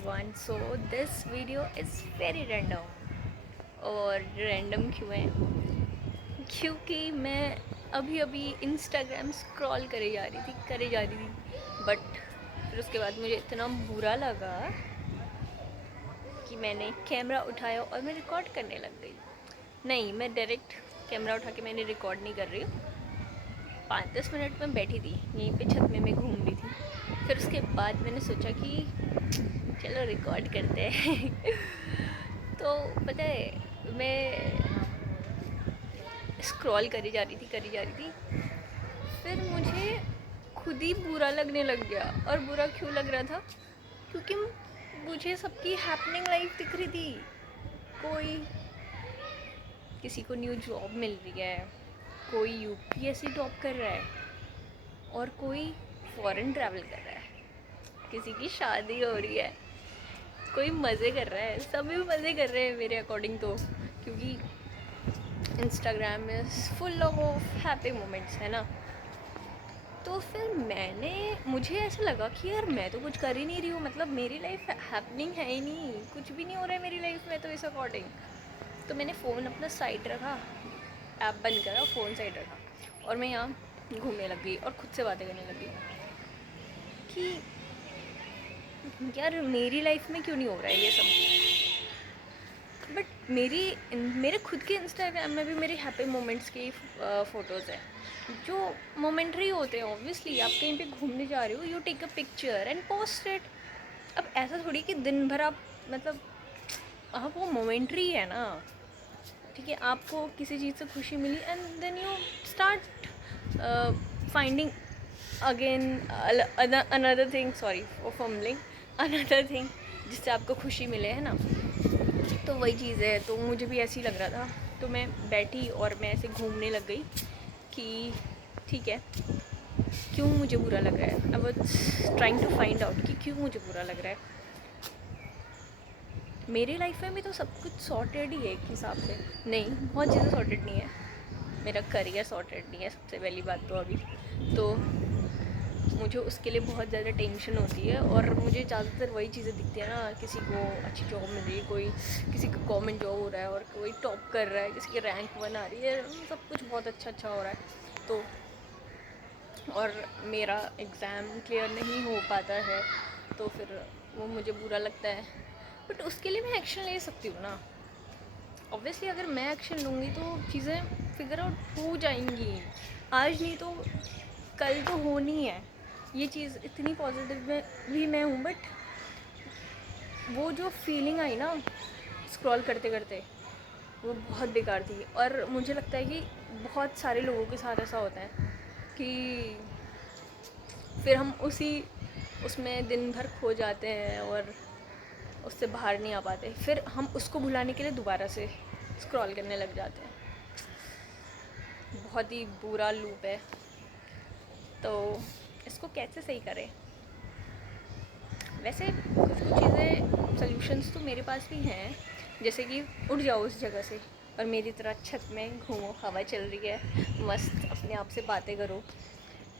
everyone. So this video is very random. और random क्यों है? क्योंकि मैं अभी अभी इंस्टाग्राम स्क्रॉल करे जा रही थी बट फिर उसके बाद मुझे इतना बुरा लगा कि मैंने कैमरा उठाया और मैं रिकॉर्ड करने लग गई। नहीं, मैं डायरेक्ट कैमरा उठा के मैंने रिकॉर्ड नहीं कर रही हूँ। 5-10 मिनट में बैठी थी यहीं पे छत में, मैं घूम रही थी। फिर उसके बाद मैंने सोचा कि चलो रिकॉर्ड करते हैं। तो पता है, मैं स्क्रॉल करी जा रही थी। फिर मुझे खुद ही बुरा लगने लग गया। और बुरा क्यों लग रहा था? क्योंकि मुझे सबकी हैपनिंग लाइफ दिख रही थी। कोई किसी को न्यू जॉब मिल रही है, कोई यूपीएससी टॉप कर रहा है और कोई फॉरेन ट्रैवल कर रहा है, किसी की शादी हो रही है, कोई मज़े कर रहा है। सभी मज़े कर रहे हैं मेरे अकॉर्डिंग तो, क्योंकि Instagram is full of happy moments, है ना। तो फिर मुझे ऐसा लगा कि यार मैं तो कुछ कर ही नहीं रही हूँ, मतलब मेरी लाइफ हैपनिंग है ही नहीं, कुछ भी नहीं हो रहा है मेरी लाइफ में तो इस अकॉर्डिंग। तो मैंने फ़ोन अपना साइड रखा, ऐप बंद करा, फ़ोन साइड रखा और मैं यहाँ घूमने लग गई और खुद से बातें करने लगी कि यार मेरी लाइफ में क्यों नहीं हो रहा है ये सब। बट मेरे खुद के इंस्टाग्राम में भी मेरे हैप्पी मोमेंट्स की फ़ोटोज़ हैं जो मोमेंट्री होते हैं। ऑब्वियसली आप कहीं पे घूमने जा रहे हो, you take a picture and post it. अब ऐसा थोड़ी कि दिन भर आप, मतलब आप, वो मोमेंट्री है ना। ठीक है, आपको किसी चीज़ से खुशी मिली and then you start finding again another thing, sorry for fumbling, another thing जिससे आपको खुशी मिले, है ना। तो वही चीज़ है। तो मुझे भी ऐसे ही लग रहा था, तो मैं बैठी और मैं ऐसे घूमने लग गई कि ठीक है, क्यों मुझे बुरा लग रहा है। I was trying to find out कि क्यों मुझे बुरा लग रहा है। मेरी लाइफ में भी तो सब कुछ सॉर्टेड ही है एक हिसाब से। नहीं, बहुत चीज़ें सॉर्टेड नहीं है। मेरा करियर सॉर्टेड नहीं है, सबसे पहली बात तो अभी तो मुझे उसके लिए बहुत ज़्यादा टेंशन होती है। और मुझे ज़्यादातर वही चीज़ें दिखती है ना, किसी को अच्छी जॉब मिल रही है, कोई किसी का गवर्नमेंट जॉब हो रहा है और कोई टॉप कर रहा है, किसी की रैंक 1 आ रही है, सब कुछ बहुत अच्छा हो रहा है। तो और मेरा एग्ज़ाम क्लियर नहीं हो पाता है तो फिर वो मुझे बुरा लगता है। बट उसके लिए मैं एक्शन ले सकती हूँ ना। ऑब्वियसली अगर मैं एक्शन लूँगी तो चीज़ें फिगर आउट हो जाएंगी। आज नहीं तो कल तो होनी है। ये चीज़ इतनी पॉजिटिव में भी मैं हूँ। बट वो जो फीलिंग आई ना स्क्रॉल करते करते, वो बहुत बेकार थी। और मुझे लगता है कि बहुत सारे लोगों के साथ ऐसा होता है कि फिर हम उसमें दिन भर खो जाते हैं और उससे बाहर नहीं आ पाते। फिर हम उसको भुलाने के लिए दोबारा से स्क्रॉल करने लग जाते हैं। बहुत ही बुरा लूप है। तो इसको कैसे सही करें? वैसे कुछ चीज़ें, सॉल्यूशंस तो मेरे पास भी हैं, जैसे कि उठ जाओ उस जगह से और मेरी तरह छत में घूमो, हवा चल रही है, मस्त अपने आप से बातें करो,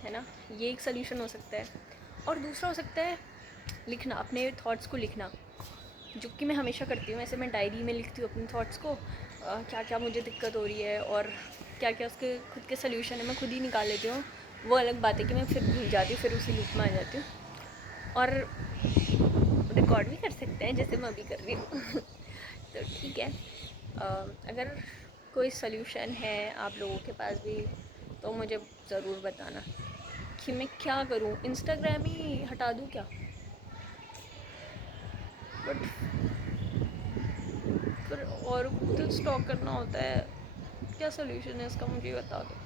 है ना। ये एक सॉल्यूशन हो सकता है। और दूसरा हो सकता है लिखना, अपने थॉट्स को लिखना, जो कि मैं हमेशा करती हूँ। ऐसे मैं डायरी में लिखती हूँ अपने थॉट्स को, क्या क्या मुझे दिक्कत हो रही है और क्या क्या उसके खुद के सल्यूशन है, मैं खुद ही निकाल लेती हूँ। वो अलग बात है कि मैं फिर भूल जाती हूँ, फिर उसी लूप में आ जाती हूँ। और रिकॉर्ड भी कर सकते हैं जैसे मैं अभी कर रही हूँ। तो ठीक है, अगर कोई सल्यूशन है आप लोगों के पास भी तो मुझे ज़रूर बताना कि मैं क्या करूँ। इंस्टाग्राम ही हटा दूँ क्या? बट फिर और तो स्टॉक करना होता है। क्या सोल्यूशन है इसका, मुझे बता दो।